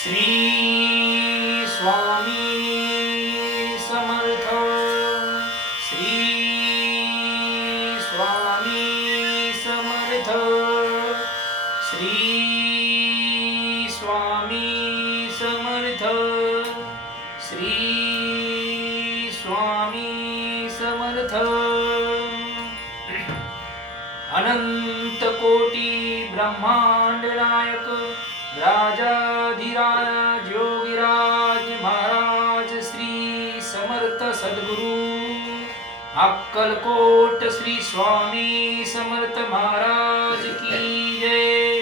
श्री स्वामी समर्थ। श्री स्वामी समर्थ। श्री स्वामी समर्थ। श्री स्वामी समर्थ। अनंत कोटी ब्रह्मांड नायक राजा अक्कलकोट श्री स्वामी समर्थ महाराज की जय।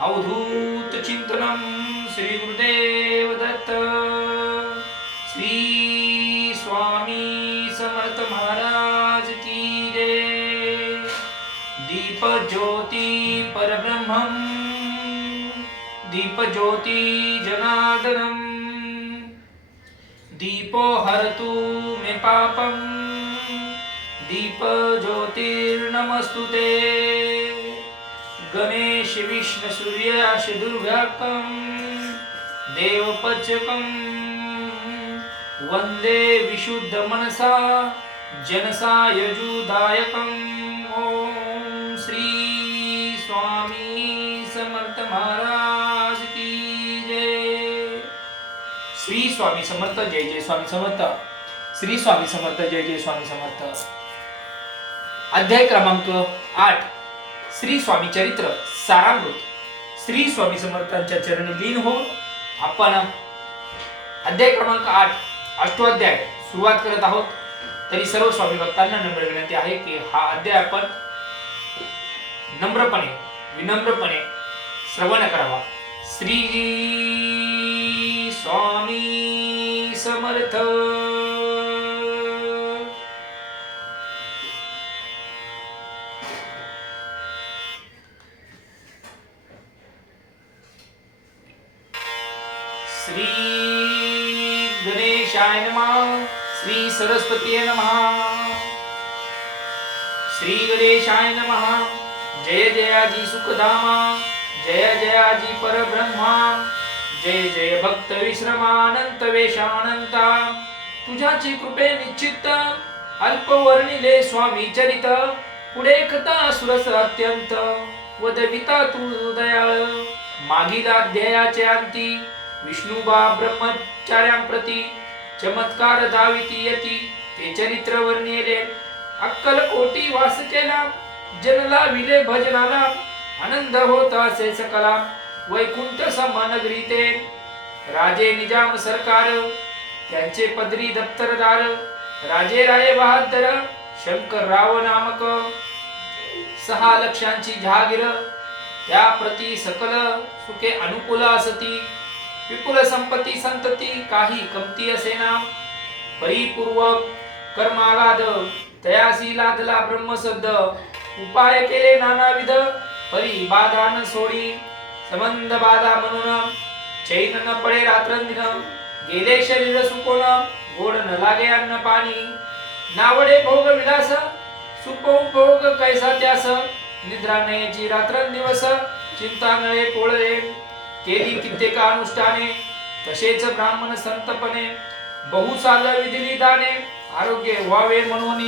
अवधूत चिंतनम श्री गुरुदेव दत्त। श्री स्वामी समर्थ महाराज की जय। दीप ज्योति परब्रह्मम। दीप ज्योति जनार्दनम। दीपो हरतु मे पापम। दीप ज्योतिर्नमस्तुते गणेश विष्णु सूर्याश दुर्गाकं देवपचकं वन्दे विशुद्ध मनसा जनसायजुदायकम् ॐ श्री स्वामी समर्थ महाराज की जय। श्री स्वामी समर्थ जय जय स्वामी समर्थ। श्री स्वामी समर्थ जय जय स्वामी समर्थ। अध्याय क्रमांक आठ. श्री स्वामी चरित्र सारामृत. श्री स्वामी समर्थांच्या चरणी लीन होऊन आपण अध्याय क्रमांक आठ अष्टोध्याय सुरुवात करत आहोत. तरी सर्व स्वामी भक्तांना नम्र विनंती आहे की हा अध्याय आपण नम्रपणे विनम्रपणे श्रवण करावा. श्री स्वामी समर्थ श्री गणेशाय नमः श्री सरस्वती नमः। श्री गणेशाय नमः जय जयाजी सुखधामा जय जयाजी परब्रह्मा जय जय भक्त विश्रमानंत वेशानंता। तुझ्याची कृपे निश्चित अल्पवर्णिले स्वामी चरित पुढे कथा सुरस अत्यंत वदविता तू दयाळ। मागील अध्यायाचे अंती विष्णुबा ब्रह्मचार्यांप्रती चमत्कार दाविती यती ते चरित्र वर्णिले अक्कल कोटी वासकेला जनला विले भजनाला. आनंद होता असे सकला वैकुंठ समानगरी ते राजे निजाम सरकार त्यांचे पदरी दप्तरदार. राजे राय बहादर शंकर राव नामक. सहा लक्षांची जहागीर त्या प्रती सकल सुखे अनुकूल असती. विपुल संपत्ती संतती काही कमती असेना परिपूर्वक कर्मागाध तयासी लादला ब्रह्मसद्ध उपाय केले नानाविध परी बाधा न सोडी संबंध बाधा म्हणून चैन न पडे रात्रंदिन गेले शरीर सुकोन गोड न लागे अन्न पाणी नावडे भोग विलास सुपभोग कैसा त्यास निद्रा नयेची रात्रंदिवस चिंता नळे पोळले केली कित्येक अनुष्ठाने तसेच ब्राह्मण संतपणे बहुसाल विधिली दाने आरोग्य व्हावे म्हणून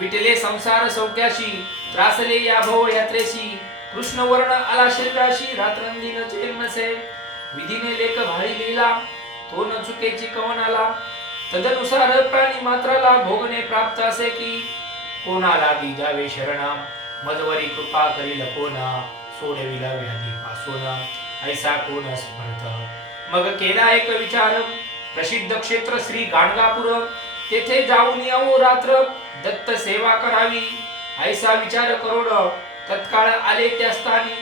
विटले संसार सौख्याशी त्रासले या भव यात्रेशी कृष्ण वर्ण आला शरीराशी रात्रंदिन चेलमसे विधीने लेख भारी लिहिला तो न चुकेची कवन आला. तदनुसार प्राणी मात्राला भोगणे प्राप्त असे की कोणा लागी जावे शरणा मजवरी कृपा करील कोणा सोडविला व्याधी. पासून ऐसा कोण समर्थ मग केला एक विचार प्रसिद्ध क्षेत्र श्री गाणगापूर. तेथे जाऊन येऊ रात्र दत्त सेवा करावी. ऐसा विचार करोड तत्काळ आले त्या स्थानी.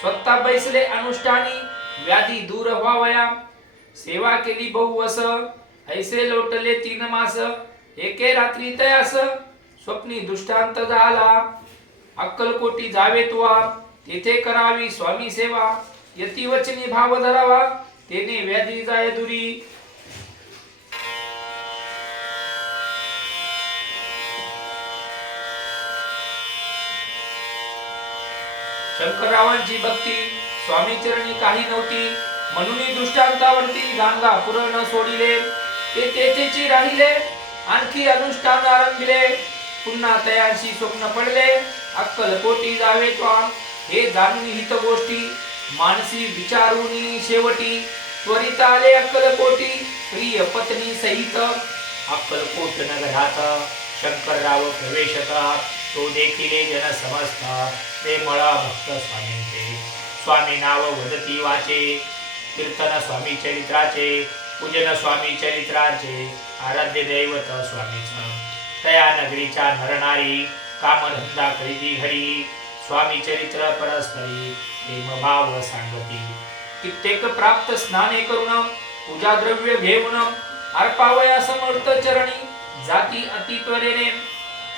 स्वतः बैसले अनुष्ठानी व्याधी दूर व्हावया. सेवा केली बहुवस ऐसे लोटले तीन मास. एके रात्री तयास स्वप्नी दुष्टांत झाला. अक्कलकोटी जावे तुवा. तेथे करावी स्वामी सेवा. यती वचनी भाव धरावा तेने व्याधी जाय दुरी. शंकररावांची भक्ती स्वामी चरणी काही नव्हती. म्हणून दृष्टांतावरती गांगा पुरण सोडिले. ते तेथेची राहिले आणखी अनुष्ठान आरंभिले. पुन्हा तयाशी स्वप्न पडले अक्कल कोटी जावे तो हे जाणून हित गोष्टी मानसी विचारून शेवटी त्वरित आले अक्कलकोटी प्रिय पत्नी सहित. अक्कलकोट नगरात शंकरराव प्रवेश तो देखिले जन समजता प्रेमळा भक्त स्वामींचे. स्वामी नाव वदती वाचे कीर्तन स्वामी चरित्राचे पूजन स्वामी चरित्राचे आराध्य दैवत स्वामीच. तया नगरीच्या नरणारी कामधंदा करीती घरी स्वामी चरित्र परस्परी प्रेमभाव सांगती. कित्येक प्राप्त स्नाने करून पूजा द्रव्य घेऊन अर्पावया समर्थ चरणी जाती अति त्वरेने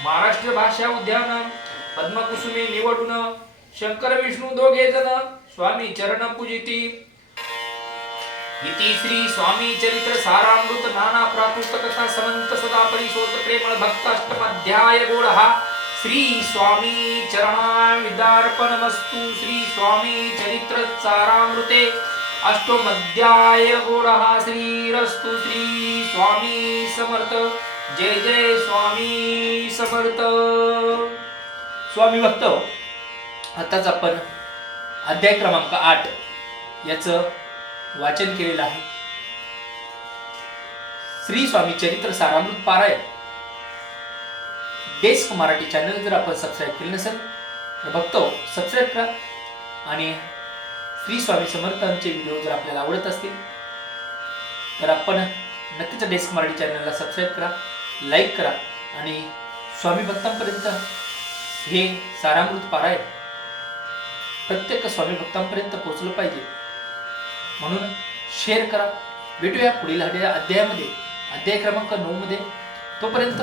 महाराष्ट्र भाषा उद्यान पद्मकुसुमे निवडून शंकर विष्णू दोघे जण स्वामी चरण पूजिती. इति श्री स्वामी चरित्र सारामृत नाना प्राकृत कथा समंत सदा परिसोत प्रेमळ भक्त गोड हा श्री स्वामी चरणाविदार्पणमस्तु श्री स्वामी चरित्र सारामृते अष्टोमध्याय गोडः श्रीरस्तु श्री स्वामी समर्थ। जय जय स्वामी समर्थ। स्वामी भक्त आताच आपण अध्याय क्रमांक आठ याचं वाचन केलेलं आहे. श्री स्वामी चरित्र सारामृत पारायण. डेस्क मराठी चॅनल जर आपण सबस्क्राईब केलं नसेल तर बघतो सबस्क्राईब करा. आणि श्री स्वामी समर्थांचे व्हिडिओ जर आपल्याला आवडत असतील तर आपण नक्कीच डेस्क मराठी चॅनलला सबस्क्राईब करा लाईक करा. आणि स्वामी भक्तांपर्यंत हे सारामृत पारायण प्रत्येक स्वामी भक्तांपर्यंत पोहोचलं पाहिजे. म्हणून शेअर करा. भेटूया पुढील अध्यायामध्ये. अध्याय क्रमांक नऊमध्ये. तोपर्यंत